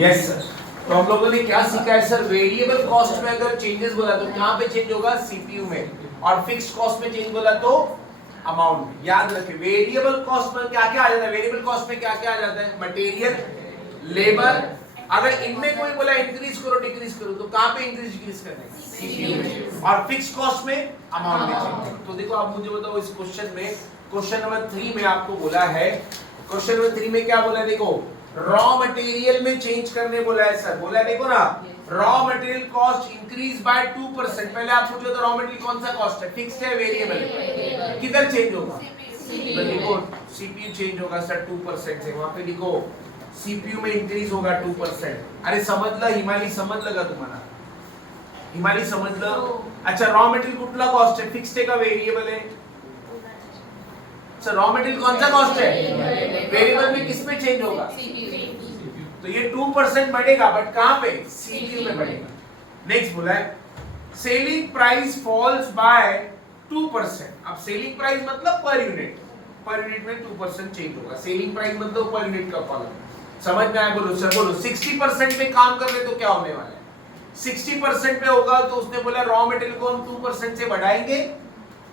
Yes sir. तो हम लोगों ने क्या सीखा है सर, वेरिएबल कॉस्ट में अगर चेंजेस बोला तो कहां पे चेंज होगा, सीपीयू में, और फिक्स्ड कॉस्ट में चेंज बोला तो अमाउंट में। याद रखें वेरिएबल कॉस्ट में क्या क्या आ जाता है, वेरिएबल कॉस्ट में क्या क्या आ जाता है, मटेरियल, लेबर। अगर इनमें कोई बोला इंक्रीज करो डिक्रीज करो तो कहां पे इंक्रीज डिक्रीज करना है, सीपीयू में, और फिक्स्ड कॉस्ट में अमाउंट में चेंज। तो देखो आप मुझे बताओ इस क्वेश्चन में, क्वेश्चन नंबर 3 में आपको बोला है, क्वेश्चन नंबर 3 में क्या बोला है, देखो रॉ मटेरियल में चेंज करने बोला है सर, बोला है देखो ना, raw material cost increase by 2%। पहले आप पूछो तो रॉ मटेरियल कौन सा कॉस्ट है, फिक्स्ड है वेरिएबल है, किधर चेंज होगा, तो लिखो सीपीयू चेंज होगा सर 2% से, वहां पे लिखो सीपीयू में इंक्रीज होगा 2%। अरे समजला हिमाली, समजलं का तुम्हाला, हिमाली समजलं। अच्छा रॉ मटेरियल कुठला कॉस्ट है, फिक्स्ड है का वेरिएबल है, सर रॉ मटेरियल कौन सा कॉस्ट है, वेरिएबल में किस में चेंज होगा, तो ये 2% बढ़ेगा, बट कहां पे, सीपीयू में बढ़ेगा। नेक्स्ट बोला है सेलिंग प्राइस फॉल्स बाय 2%। अब सेलिंग प्राइस मतलब पर यूनिट, पर यूनिट में 2% चेंज होगा, सेलिंग प्राइस मतलब पर यूनिट का कॉलम। समझ में आया, बोलो सर बोलो। 60% पे काम कर रहे तो क्या होने वाला है, 60% पे होगा तो उसने बोला रॉ मटेरियल को हम 2% से बढ़ाएंगे।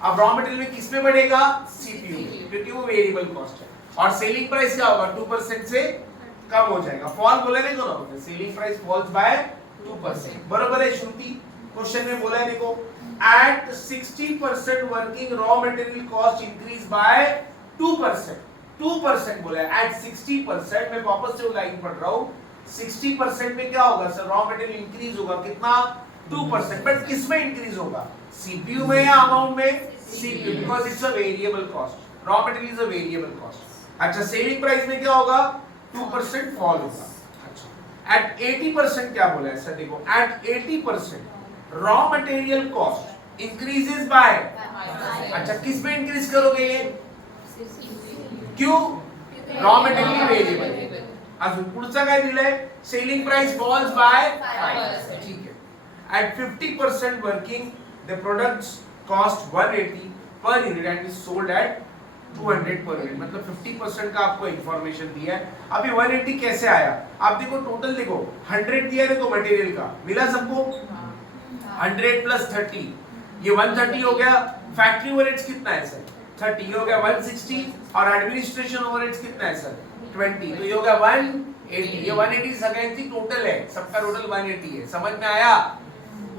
अब रॉ मटेरियल में किस में बढ़ेगा, सीपीयू में, क्योंकि वो वेरिएबल कॉस्ट है। और सेलिंग प्राइस क्या होगा, 2% से कम हो जाएगा। फॉल बोला नहीं तो सेलिंग प्राइस फॉल्स बाय 2%, बरोबर है श्रुति। क्वेश्चन में बोला है देखो at 60% working raw material cost increase by 2%, 2% बोला है एट 60%। मैं वापस से वो लाइन पढ़ रहा हूं, 60% में क्या होगा सर, रॉ मटेरियल इंक्रीज होगा कितना, 2%, बट किस में इंक्रीज होगा, सीपीयू में या अमाउंट में, CPU, because it's a variable cost, raw material is a variable cost. अच्छा सेलिंग प्राइस में क्या होगा, 2% फॉल होगा। अच्छा एट 80% क्या बोला है सर, देखो at 80% raw material cost increases by, अच्छा किस में इंक्रीज करोगे ये, क्यों, रॉ मटेरियल वेरिएबल। अजून पुढचा काय दिलाय, सेलिंग प्राइस फॉल्स बाय 5%, ठीक है। At 50% working the products cost 180 per unit and is sold at 200 per unit, मतलब 50% का आपको इंफॉर्मेशन दिया है। अब ये 180 कैसे आया, आप देखो टोटल देखो 100 दिया है, देखो मटेरियल का मिला सबको, 100 प्लस 30 ये 130 हो गया। फैक्ट्री ओवरहेड्स कितना है सर, 30, ये हो गया 160, और एडमिनिस्ट्रेशन ओवरहेड्स कितना है सर, 20, तो ये हो गया 180। ये 180 सगळ्यांची टोटल है, सबका टोटल 180 है। समझ में आया,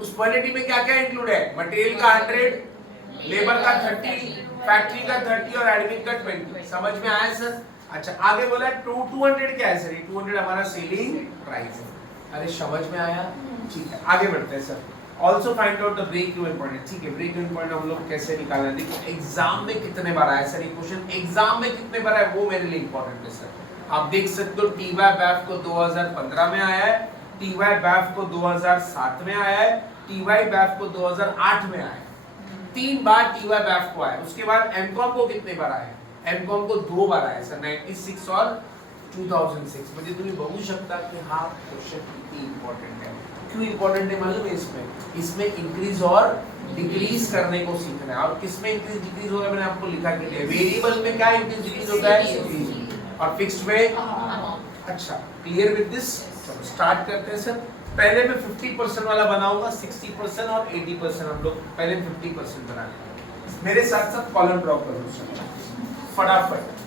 उस 180 में क्या क्या इंक्लूड है, मटेरियल का 100, लेबर का 30, फैक्ट्री का 30 और एडमिन का 20। समझ में आया सर। अच्छा आगे बोला 200 क्या है सर, 200 हमारा सेलिंग प्राइस है। अरे समझ में आया, ठीक है आगे बढ़ते हैं sir. Also find out the break even point, ठीक है ब्रेक इवन पॉइंट हम लोग कैसे निकालना है, देखो एग्जाम में कितने बार आया सर ये क्वेश्चन, एग्जाम में कितने बार है वो मेरे लिए इंपॉर्टेंट है सर। आप देख सकते हो टीवाई बैफ को 2015 में आया है, टीवाई बैफ को 2007 में आया है, टीवाई बैफ को 2008 में आया है, 3 बार टीवाई बैफ को आया। उसके बाद एमकॉम को कितने बार आया, एमकॉम को 2 बार आया सर, 96 और 2006। म्हणजे तुम्ही बघू शकता की हा क्वेश्चन किती इंपॉर्टेंट है। क्यों इंपॉर्टेंट है मालूम है, इसमें इंक्रीज और डिक्रीज करने को सीखना है। और किस में इंक्रीज डिक्रीज होगा मैंने आपको लिखा के लिए, वेरिएबल में क्या इंक्रीज डिक्रीज होता है, और फिक्स्ड में। अच्छा क्लियर विद दिस, चलो स्टार्ट करते हैं सर। पहले मैं 50% वाला बनाऊंगा, 60% और 80% हम लोग पहले 50% बना लेंगे। मेरे साथ साथ कॉलम ड्रॉ करो सर फटाफट।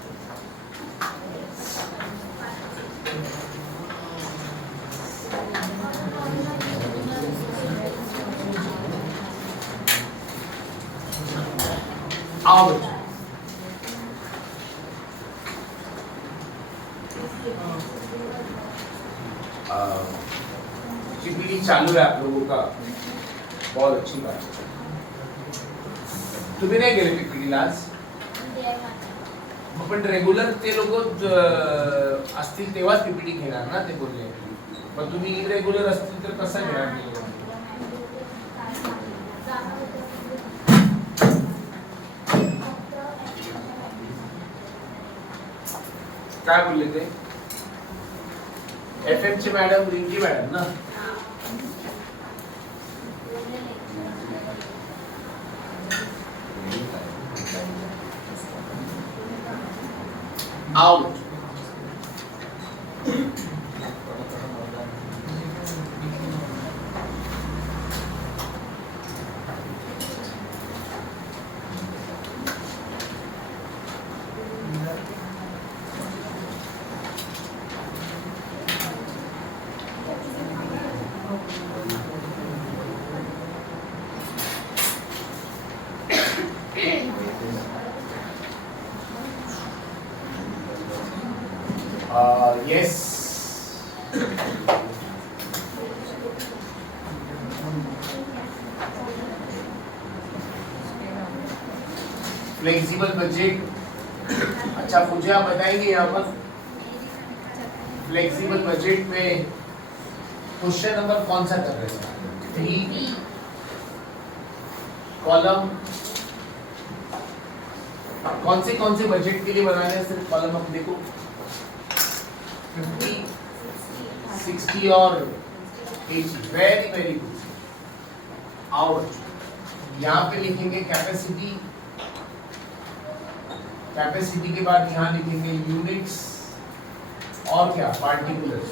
आओ बच्चों, पीपीटी चालू है आप लोगों का, बहुत अच्छी बात है। तुम्ही नाही गेले पीपीटी आज, पण रेग्युलर ते लोक असतील तेव्हाच पीपीटी घेणार ना, ते बोलले। पण तुम्ही इरेग्युलर असतील तर कसं घेणार, काय बोलले ते, एफएम ची मॅडम, रिंकी मॅडम ना, आओ फ्लेक्सिबल बजट। अच्छा मुझे आप बताएंगे यहाँ पर फ्लेक्सिबल बजट में क्वेश्चन नंबर कौन सा कर रहे हैं? 3 कॉलम कौन से बजट के लिए बना रहे हैं? सिर्फ कॉलम आप देखो 50, 60 और 80। Very very good. और यहाँ पे लिखेंगे कैपेसिटी, कैपेसिटी के बाद यहाँ लिखेंगे यूनिट्स और क्या पार्टिकुलर्स।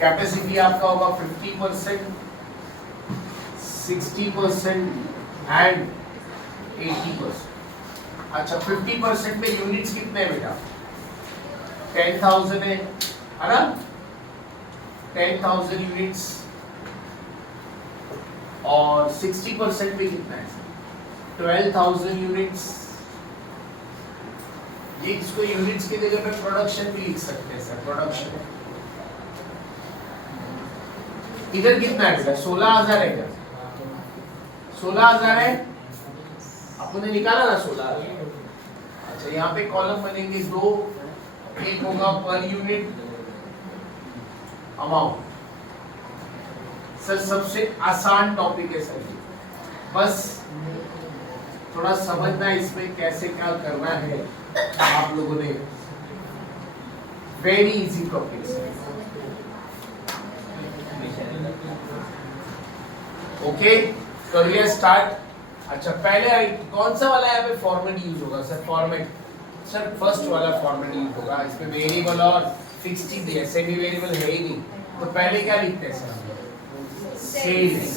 कैपेसिटी आपका होगा 50%, 60% एंड 80%। अच्छा 50% में यूनिट्स कितने हैं बेटा? 10,000 है ना? 10,000 यूनिट्स। और 60% पे कितना है? 12,000 यूनिट्स। ये इसको यूनिट्स की जगह पे प्रोडक्शन भी लिख सकते हैं सर, प्रोडक्शन। इधर कितना है बेटा? 16,000 है क्या? 16,000 है, आपने निकाला ना 16,000। अच्छा यहाँ पे कॉलम बनेंगे 2, एक होगा पर यूनिट अमाउंट। सर सबसे आसान टॉपिक है सर, बस थोड़ा समझना इसमें कैसे क्या करना है आप लोगों ने। वेरी इजी टॉपिक है। ओके करिए स्टार्ट। अच्छा पहले कौन सा वाला यहाँ पे फॉर्मेट यूज होगा सर? फॉर्मेट सर फर्स्ट वाला फॉर्मेट यूज होगा। इसमें वेरिएबल और फिक्स चीज है, सेमी वेरिएबल है ही नहीं। तो पहले क्या लिखते हैं सर? सेल्स।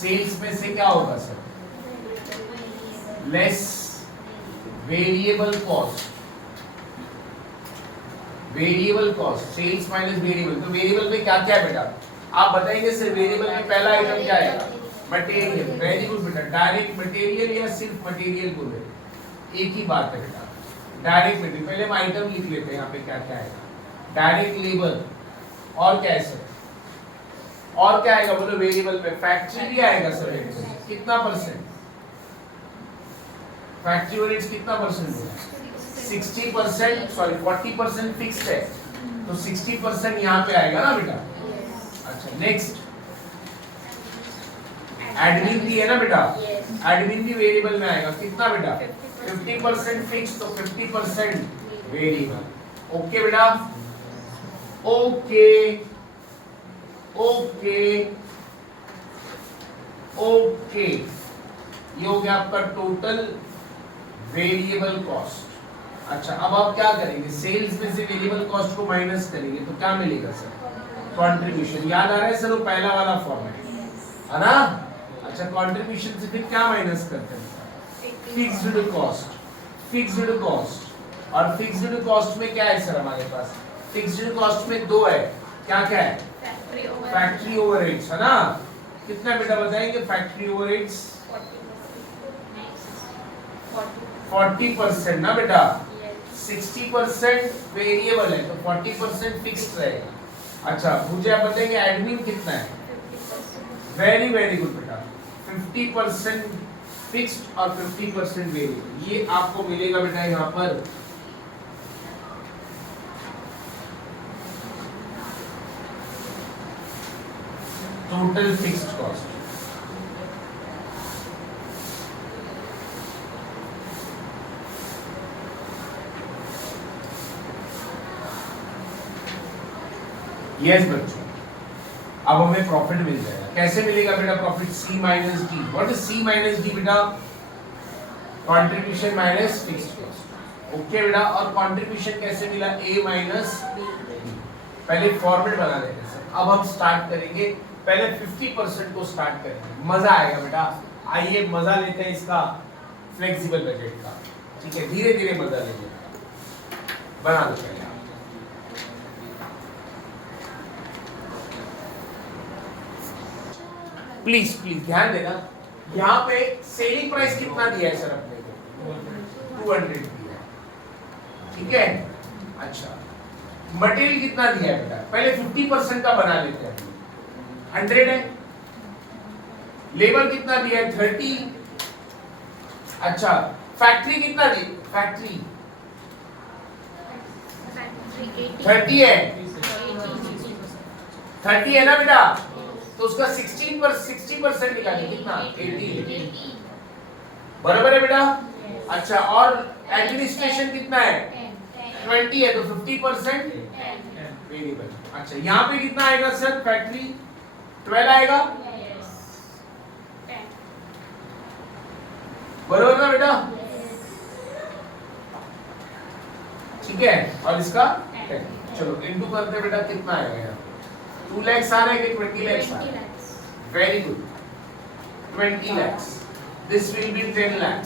सेल्स में से क्या होगा sir? Less variable cost. Variable cost sales minus variable. तो वेरिएबल में क्या क्या है बेटा? आप बताएंगे सर वेरिएबल में पहला आइटम क्या है? मटेरियल। वेरी गुड बेटा। डायरेक्ट मटेरियल या सिर्फ मटेरियल बोले एक ही बात है बेटा। डायरेक्ट मटेरियल पहले हम आइटम लिख लेते हैं यहाँ पे क्या क्या है। डायरेक्ट लेबर और क्या है सर? और क्या आएगा बोलो? वेरिएबल में फैक्ट्री भी आएगा सर। कितना परसेंट? फैक्ट्री यूनिट्स कितना परसेंट है? 60%, सॉरी 40% फिक्स्ड है, तो 60% यहाँ पे आएगा ना बेटा। अच्छा नेक्स्ट एडमिन भी है ना बेटा? एडमिन भी वेरिएबल में आएगा। कितना बेटा? 50% फिक्स, तो 50% वेरिएबल। ओके बेटा? ओके ओके ओके ये हो गया आपका टोटल वेरिएबल कॉस्ट। अच्छा अब आप क्या करेंगे? सेल्स में से वेरिएबल कॉस्ट को माइनस करेंगे तो क्या मिलेगा सर? कंट्रीब्यूशन। याद आ रहा है सर वो पहला वाला फॉर्मेट है ना? अच्छा कंट्रीब्यूशन से फिर क्या माइनस करते हैं? Fixed cost. फिक्स्ड कॉस्ट और फिक्स्ड कॉस्ट में क्या है सर हमारे पास? फिक्स्ड कॉस्ट में दो है। क्या क्या है? फैक्ट्री ओवरहेड्स है ना? कितना बेटा बताएंगे? फैक्ट्री ओवरहेड्स 40% ना बेटा? 60% वेरिएबल है तो 40% फिक्स्ड रहेगा। अच्छा मुझे आप बताएंगे एडमिन कितना है? वेरी वेरी गुड बेटा। 50% फिक्स्ड और 50% वेरिएबल। ये आपको मिलेगा बेटा यहाँ पर टोटल फिक्स्ड कॉस्ट। यस बच्चों अब हमें प्रॉफिट मिल जाएगा। कैसे मिलेगा बेटा profit? C minus D. What is C minus D बेटा? Contribution minus fixed cost. Okay बेटा। और कंट्रीब्यूशन कैसे मिला? A minus B। पहले फॉर्मेट बना देते हैं सर। अब हम स्टार्ट करेंगे, पहले 50% को स्टार्ट करेंगे। मजा आएगा बेटा। आइए मजा लेते हैं इसका फ्लेक्सिबल बजट का। ठीक है धीरे धीरे मजा लेंगे। बना लो पहले आप। प्लीज प्लीज ध्यान देना। यहाँ पे सेलिंग प्राइस कितना दिया है सर अपने को? 200 दिया। ठीक है। अच्छा मटेरियल कितना दिया है बेटा, पहले 50% का बना लेते हैं। 100 है। लेबर कितना दिया है 30। अच्छा फैक्ट्री कितना दी, फैक्ट्री 30 है। 30 है ना बेटा, तो उसका 60% निकालिए, कितना 80 बराबर है बेटा। अच्छा और एडमिनिस्ट्रेशन कितना है 20 है, तो 50% वेरिएबल। अच्छा यहाँ पे कितना आएगा सर, फैक्ट्री 12 आएगा बराबर ना बेटा, ठीक है। और इसका चलो इनटू करते बेटा, कितना आएगा यहाँ 2 lakhs आ रहा है कि 20 lakhs आ रहा है, very good 20 lakhs। This will be 10 lakh,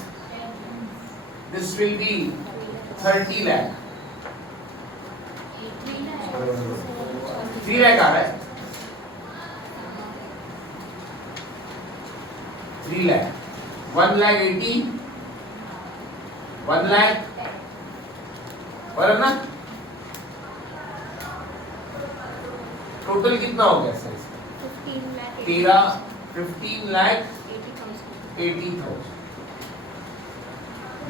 this will be 30 lakh, 3 lakh आ रहा है, 3 lakh, 1 lakh 80, 1 lakh बराबर ना। टोटल कितना हो गया सर इसका 15 लाख 80,000।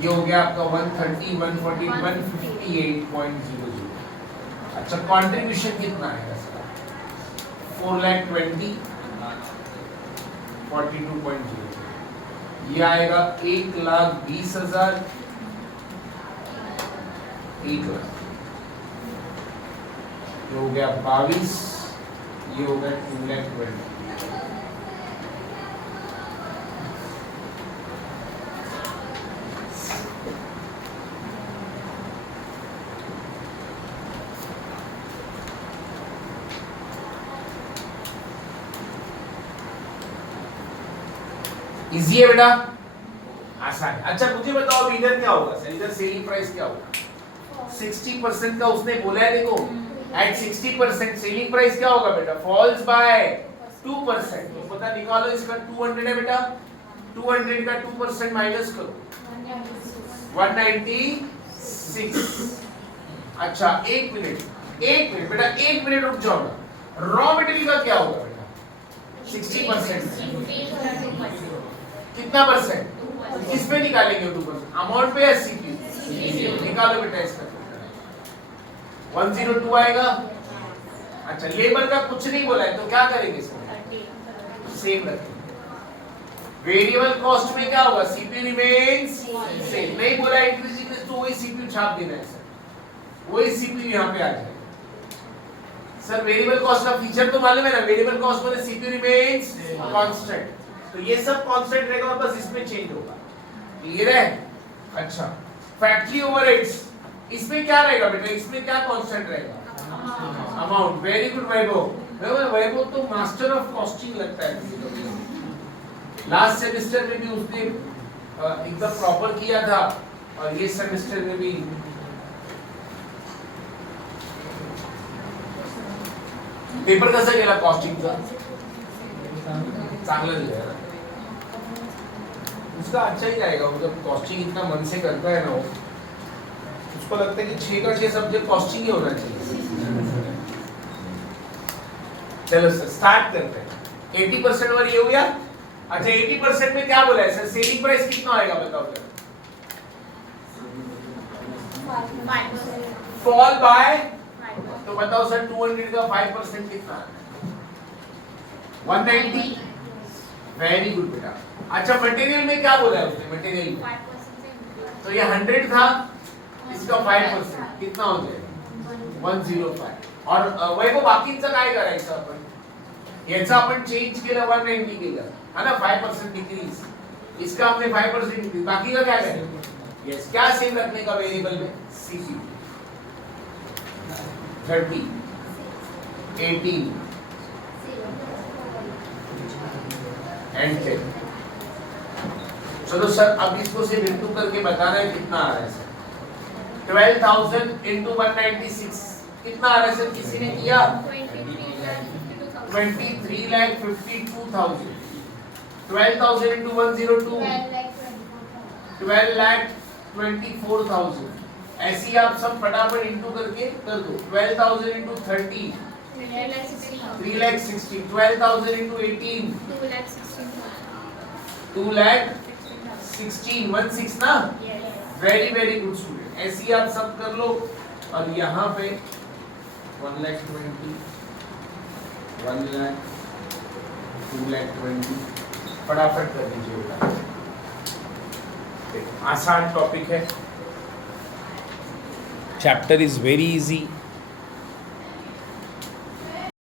ये हो गया आपका 130 140 158.00। अच्छा कंट्रीब्यूशन कितना आएगा सर 4,20,000 42.00। ये आएगा 1,20,000 1 लाख। ये हो गया 22, ये हो गया 2,20,000। इजी है बेटा, आसान है। अच्छा मुझे बताओ इधर क्या होगा सर, इधर सेलिंग प्राइस क्या होगा 60% का उसने बोला है, देखो एट 60% सेलिंग प्राइस क्या होगा बेटा, फॉल्स बाय 2%। तो पता निकालो, इसका 200 है बेटा, 200 का 2% माइनस करो 196। अच्छा एक मिनट बेटा, एक मिनट रुक जाओ ना। रॉ मटेरियल का क्या होगा बेटा 60% कितना परसेंट, किस पे निकालेंगे 2%, अमाउंट पे या सीपीयू निकालो बेटा, इसका 102 आएगा। अच्छा लेबर का कुछ नहीं बोला है तो क्या करेंगे इसमें, सेम रखेंगे। वेरिएबल कॉस्ट में क्या होगा, सीपीयू रिमेन्स सेम, नहीं बोला इंक्रीजिंग तो वही सीपीयू छाप देना है सर, वही सीपीयू यहाँ पे आ जाएगा सर। वेरिएबल कॉस्ट का फीचर तो मालूम है ना, वेरिएबल कॉस्ट में सीपीयू रिमेन्स कांस्टेंट, तो ये सब कांस्टेंट रहेगा और बस इसमें चेंज होगा, क्लियर है। अच्छा फैक्ट्री ओवरहेड्स, इसमें क्या रहेगा बेटा, इसमें क्या कांस्टेंट रहेगा, अमाउंट। वेरी गुड वैभव, वैभव तो मास्टर ऑफ कॉस्टिंग लगता है, लास्ट सेमेस्टर में भी उसने एकदम प्रॉपर किया था और ये सेमेस्टर में भी पेपर कैसा गेला कॉस्टिंग का, चांगला दिया ना उसका, अच्छा ही जाएगा। मतलब कॉस्टिंग इतना मन से करता है ना वो, उसको लगता है कि 6 का 6 सब्जेक्ट कॉस्टिंग ही होना चाहिए। चलो सर स्टार्ट करते हैं। 80% और ये हो गया। अच्छा 80% में क्या बोला है सर, सेलिंग प्राइस कितना आएगा बताओ सर, फॉल बाय, तो बताओ सर 200 का 5% कितना है 190। वेरी गुड बेटा। अच्छा मटेरियल में क्या बोला है उसने, मटेरियल में तो ये 100 था, इसका 5% कितना हो जाएगा 105। और वही वो बाकीचं काय करायचं आपण, याचा आपण चेंज केलं 190 केलं है ना, 5% डिक्रीज, इसका हमने 5% डिक्रीज, बाकी का क्या करें, यस क्या सेम रखने का वेरिएबल में, सीपी 30 18 एंड 10। चलो सर अब इसको से इंटू करके बताना है कितना आ रहा है सर, 12,000 इंटू 196 कितना आ रहा है सर, किसी ने किया 23,52,000। 12,000 इंटू 102 12,24,000 ऐसे ही आप सब फटाफट इंटू करके कर दो. 12,000 into 30, 3,60,000. 12,000 into 18, 2,16,000. 1,6 ना. Very very good student. ऐसे ही आप सब कर लो. और यहाँ पे 1,20,000, 1,00,000, 2,20,000 फटाफट कर दीजिएगा. आसान टॉपिक है. Chapter is very easy.